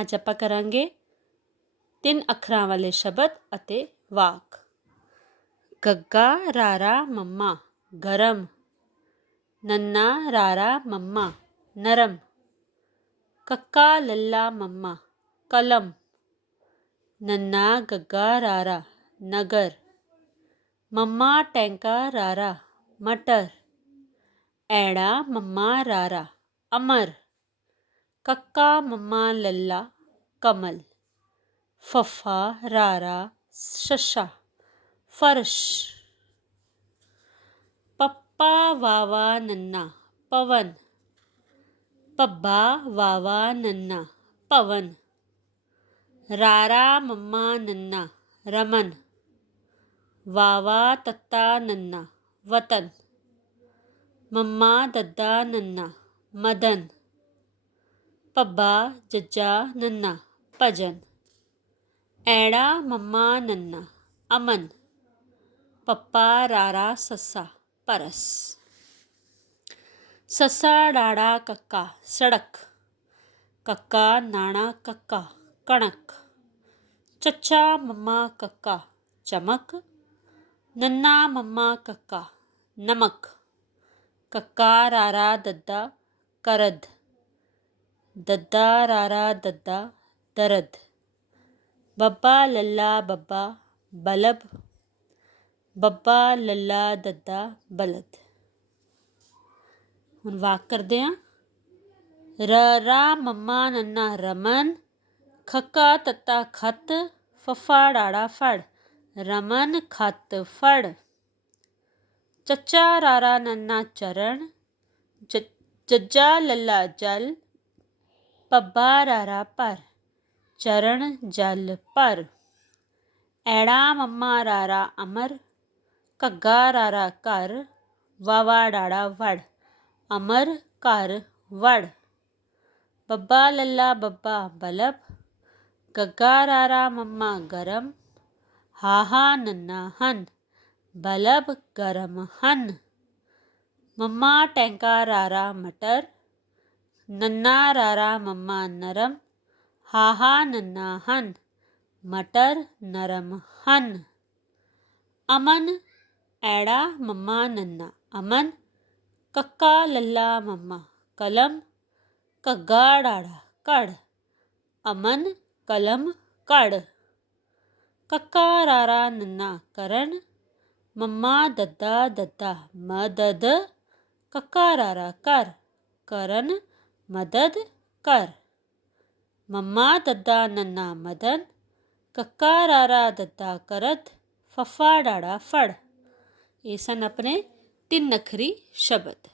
ਅੱਜ ਆਪਾਂ ਕਰਾਂਗੇ ਤਿੰਨ ਅੱਖਰਾਂ ਵਾਲੇ ਸ਼ਬਦ ਅਤੇ ਵਾਕ। ਗੱਗਾ ਰਾਰਾ ਮੰਮਾ, ਗਰਮ। ਨੰਨਾ ਰਾਰਾ ਮੰਮਾ, ਨਰਮ। ਕੱਕਾ ਲੱਲਾ ਮੰਮਾ, ਕਲਮ। ਨੰਨਾ ਗੱਗਾ ਰਾਰਾ, ਨਗਰ। ਮੰਮਾ ਟੈਂਕਾ ਰਾਰਾ, ਮਟਰ। ਐੜਾ ਮੰਮਾ ਰਾਰਾ, ਅਮਰ। ਕੱਕਾ, ਮੰਮਾ, ਲੱਲਾ, ਕਮਲ, ਫਫਾ, ਰਾਰਾ, ਸ਼ਸ਼ਾ, ਫਰਸ਼, ਪੱਪਾ, ਵਾਵਾ, ਨੰਨਾ, ਪਵਨ, ਪੱਬਾ, ਵਾਵਾ, ਨੰਨਾ, ਪਵਨ, ਰਾਰਾ, ਮੰਮਾ, ਨੰਨਾ, ਰਮਨ, ਵਾਵਾ, ਤੱਤਾ, ਨੰਨਾ, ਵਤਨ, ਮੰਮਾ, ਦੱਦਾ, ਨੰਨਾ, ਮਦਨ ਪੱਬਾ ਜੱਜਾ, ਨੰਨਾ, ਭਜਨ। ਐੜਾ, ਮੰਮਾ, ਨੰਨਾ, ਅਮਨ। ਪੱਪਾ, ਰਾਰਾ, ਸੱਸਾ, ਪਰਸ। ਸੱਸਾ, ਡਾੜਾ, ਕੱਕਾ, ਸੜਕ। ਕੱਕਾ, ਨਾਣਾ, ਕੱਕਾ, ਕਣਕ। ਚੱਚਾ, ਮੰਮਾ, ਕੱਕਾ, ਚਮਕ। ਨੰਨਾ, ਮੰਮਾ, ਕੱਕਾ, ਨਮਕ। ਕੱਕਾ, ਰਾਰਾ, ਦੱਦਾ, ਕਰਦ। ਦੱਦਾ ਰਾਰਾ ਦੱਦਾ ਦਰਦ। ਬੱਬਾ ਲੱਲਾ ਬੱਬਾ ਬਲਬ। ਬੱਬਾ ਲੱਲਾ ਦੱਦਾ ਬਲਦ। ਹੁਣ ਵਾਕ ਕਰਦੇ ਆ। ਰ ਰਾ ਮੰਮਾ ਨੰਨਾ ਰਮਨ। ਖੱਕਾ ਤੱਤਾ ਖੱਤ, ਫਫਾ ਡਾੜਾ ਫੜ। ਰਮਨ ਖੱਤ ਫੜ। ਚੱਚਾ ਰਾਰਾ ਨੰਨਾ ਚਰਨ। ਜ- ਜੱਜਾ ਲੱਲਾ ਜਲ। ਪੱਬਾ ਰਾਰਾ ਪਰ ਚਰਨ ਜਲ ਪਰ ਐੜਾ ਮੰਮਾ ਰਾਰਾ ਅਮਰ, ਘੱਗਾ ਰਾਰਾ ਘਰ, ਵਾਵਾ ਡਾੜਾ ਵੜ, ਅਮਰ ਘਰ ਵੜ। ਬੱਬਾ ਲੱਲਾ ਬੱਬਾ ਬਲਬ, ਗੱਗਾ ਰਾਰਾ ਮੰਮਾ ਗਰਮ, ਹਾਹਾ ਨੰਨਾ ਹਨ, ਬਲਬ ਗਰਮ ਹਨ। ਮੰਮਾ ਟੈਂਕਾ ਰਾਰਾ ਮਟਰ ਨੰਨਾ ਰਾਰਾ ਮੰਮਾ ਨਰਮ ਹਾਹਾ ਨੰਨਾ ਹਨ ਮਟਰ ਨਰਮ ਹਨ ਅਮਨ ਐੜਾ ਮੰਮਾ ਨੰਨਾ ਅਮਨ ਕੱਕਾ ਲੱਲਾ ਮੰਮਾ ਕਲਮ ਘੱਗਾ ਡਾੜਾ ਕੜ ਅਮਨ ਕਲਮ ਘੜ ਕੱਕਾ ਰਾਰਾ ਨੰਨਾ ਕਰਨ ਮੰਮਾ ਦੱਦਾ ਦੱਦਾ ਮਦਦ ਕੱਕਾ ਰਾਰਾ ਕਰ ਕਰਨ ਮਦਦ ਕਰ ਮੰਮਾ ਦੱਦਾ ਨੰਨਾ ਮਦਨ ਕੱਕਾ ਰਾਰਾ ਦੱਦਾ ਕਰਤ ਫਫਾ ਡਾੜਾ ਫੜ ਇਹ ਸਨ ਆਪਣੇ ਤਿੰਨ ਅੱਖਰੀ ਸ਼ਬਦ